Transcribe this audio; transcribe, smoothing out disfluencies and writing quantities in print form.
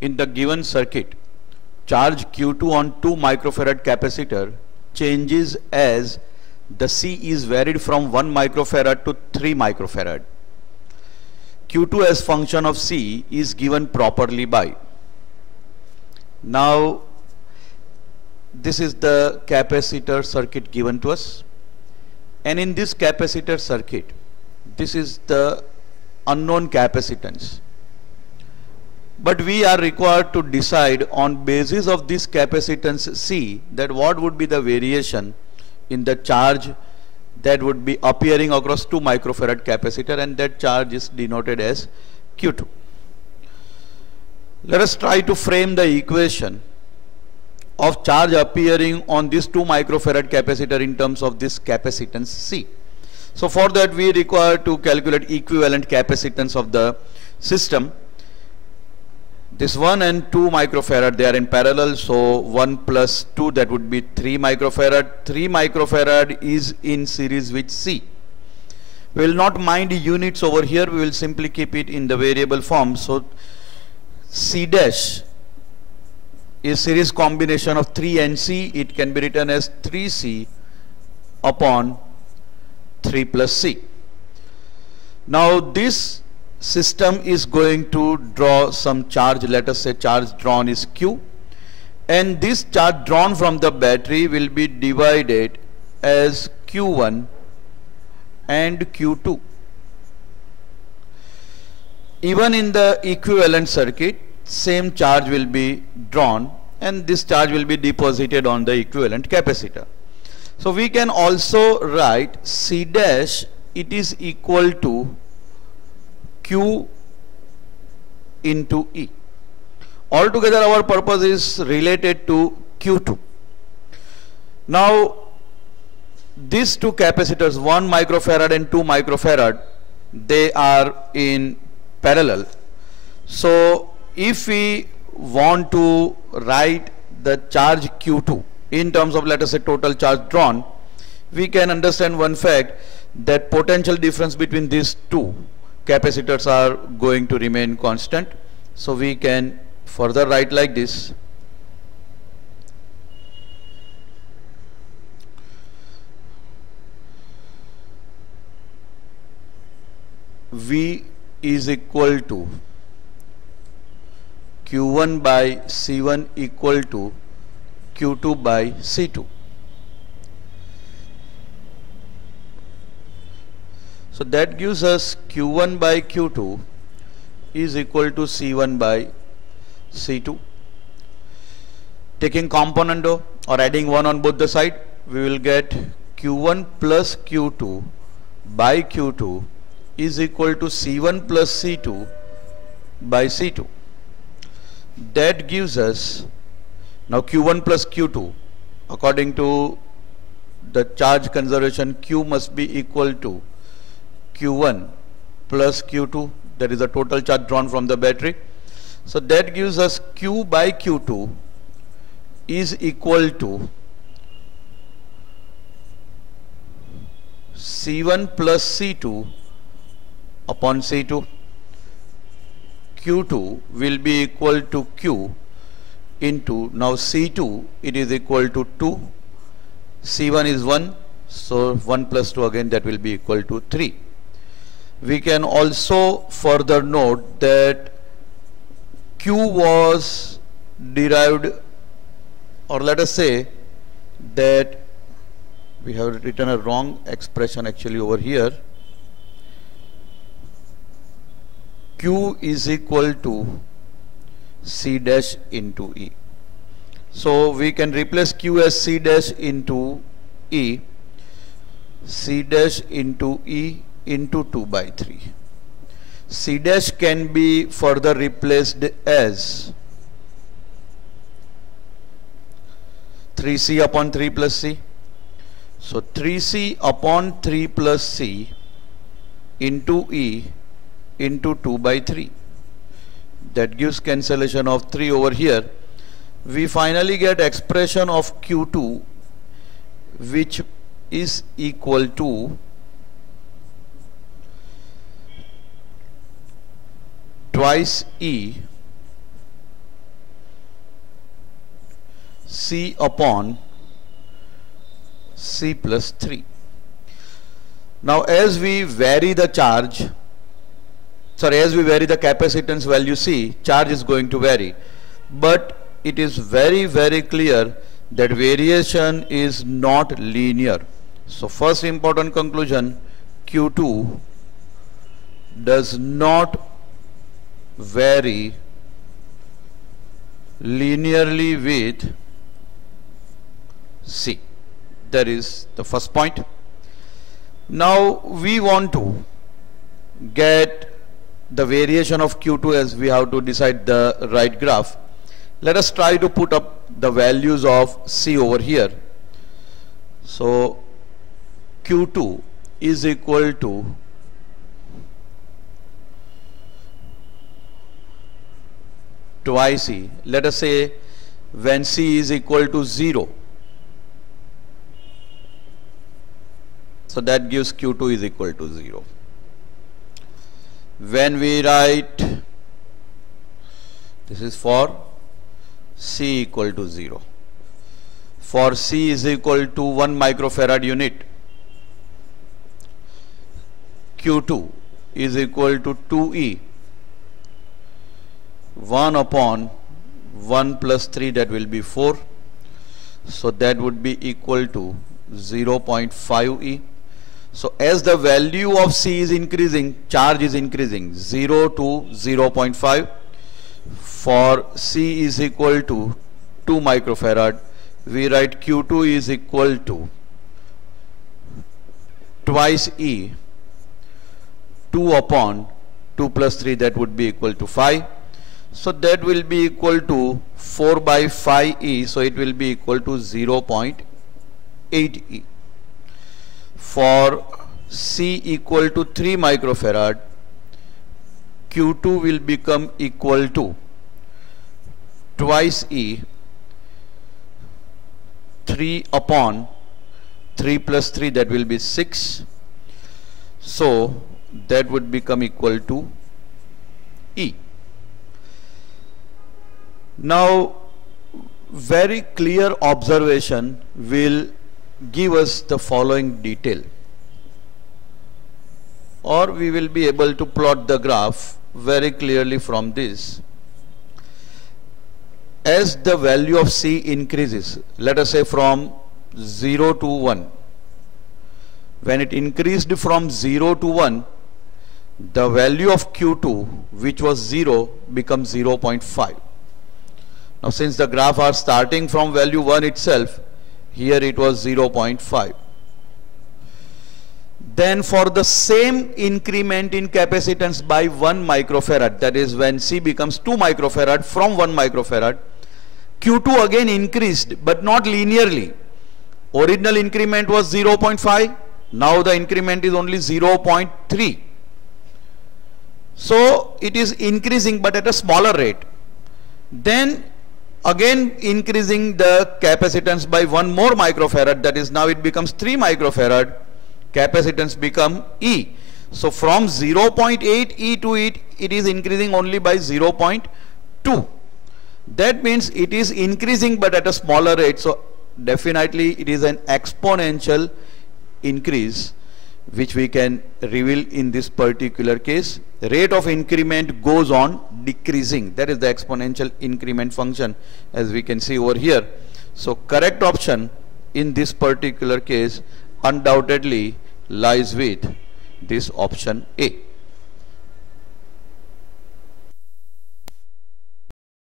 in the given circuit, charge Q2 on 2 microfarad capacitor changes as the C is varied from 1 microfarad to 3 microfarad. Q2 as function of C is given properly by. Now, this is the capacitor circuit given to us, and in this capacitor circuit, this is the unknown capacitance. But we are required to decide on basis of this capacitance C that what would be the variation in the charge that would be appearing across 2 microfarad capacitor, and that charge is denoted as Q2. Let us try to frame the equation of charge appearing on this 2 microfarad capacitor in terms of this capacitance C. So for that we require to calculate equivalent capacitance of the system. This 1 and 2 microfarad, they are in parallel, so 1 plus 2, that would be 3 microfarad. 3 microfarad is in series with C. We will not mind units over here, we will simply keep it in the variable form. So C dash is series combination of 3 and C. It can be written as 3C upon 3 plus C. Now this system is going to draw some charge. Let us say charge drawn is Q, and this charge drawn from the battery will be divided as Q1 and Q2. Even in the equivalent circuit, same charge will be drawn, and this charge will be deposited on the equivalent capacitor. So we can also write C dash, it is equal to Q into E. Altogether our purpose is related to Q2. Now these two capacitors, 1 microfarad and 2 microfarad, they are in parallel. So if we want to write the charge Q2 in terms of, let us say, total charge drawn, we can understand one fact, that potential difference between these two capacitors are going to remain constant. So we can further write like this. V is equal to Q1 by C1 equal to Q2 by C2. So that gives us Q1 by Q2 is equal to C1 by C2. Taking component or adding 1 on both the side, we will get Q1 plus Q2 by Q2 is equal to C1 plus C2 by C2. That gives us now Q1 plus Q2, according to the charge conservation, Q must be equal to Q1 plus Q2, that is the total charge drawn from the battery. So that gives us Q by Q2 is equal to C1 plus C2 upon C2. Q2 will be equal to Q into, now C2, it is equal to 2, C1 is 1, so 1 plus 2 again, that will be equal to 3. We can also further note that Q was derived, or let us say that we have written a wrong expression actually over here. Q is equal to C dash into E. So we can replace Q as C dash into E, C dash into E into 2 by 3. C dash can be further replaced as 3C upon 3 plus C. So 3C upon 3 plus C into E into 2 by 3. That gives cancellation of 3 over here. We finally get expression of Q2, which is equal to twice E C upon C plus 3. Now as we vary the charge, as we vary the capacitance value C, charge is going to vary. But it is very, very clear that variation is not linear. So first important conclusion, Q2 does not vary linearly with C. That is the first point. Now we want to get the variation of Q2 as we have to decide the right graph. Let us try to put up the values of C over here. So Q2 is equal to twice E. Let us say when C is equal to 0. So that gives Q2 is equal to 0. When we write, this is for C equal to 0. For C is equal to 1 microfarad unit, Q2 is equal to 2E, 1 upon 1 plus 3, that will be 4. So that would be equal to 0.5 E. So as the value of C is increasing, charge is increasing, 0 to 0.5. For C is equal to 2 microfarad, we write Q2 is equal to twice E, 2 upon 2 plus 3, that would be equal to 5. So that will be equal to 4 by 5 E, so it will be equal to 0.8 E. For C equal to 3 microfarad, Q2 will become equal to twice E, 3 upon 3 plus 3, that will be 6. So that would become equal to E. Now very clear observation will give us the following detail, or we will be able to plot the graph very clearly from this. As the value of C increases, let us say from 0 to 1, when it increased from 0 to 1, the value of Q2, which was 0, becomes 0.5. Now since the graph are starting from value 1 itself, here it was 0.5. Then for the same increment in capacitance by 1 microfarad, that is when C becomes 2 microfarad from 1 microfarad, Q2 again increased, but not linearly. Original increment was 0.5, now the increment is only 0.3. So it is increasing but at a smaller rate. Then again increasing the capacitance by 1 more microfarad, that is now it becomes 3 microfarad, capacitance become E. So from 0.8 E to it is increasing only by 0.2. That means it is increasing but at a smaller rate. So definitely it is an exponential increase, which we can reveal in this particular case. The rate of increment goes on decreasing. That is the exponential increment function, as we can see over here. So correct option in this particular case undoubtedly lies with this option A.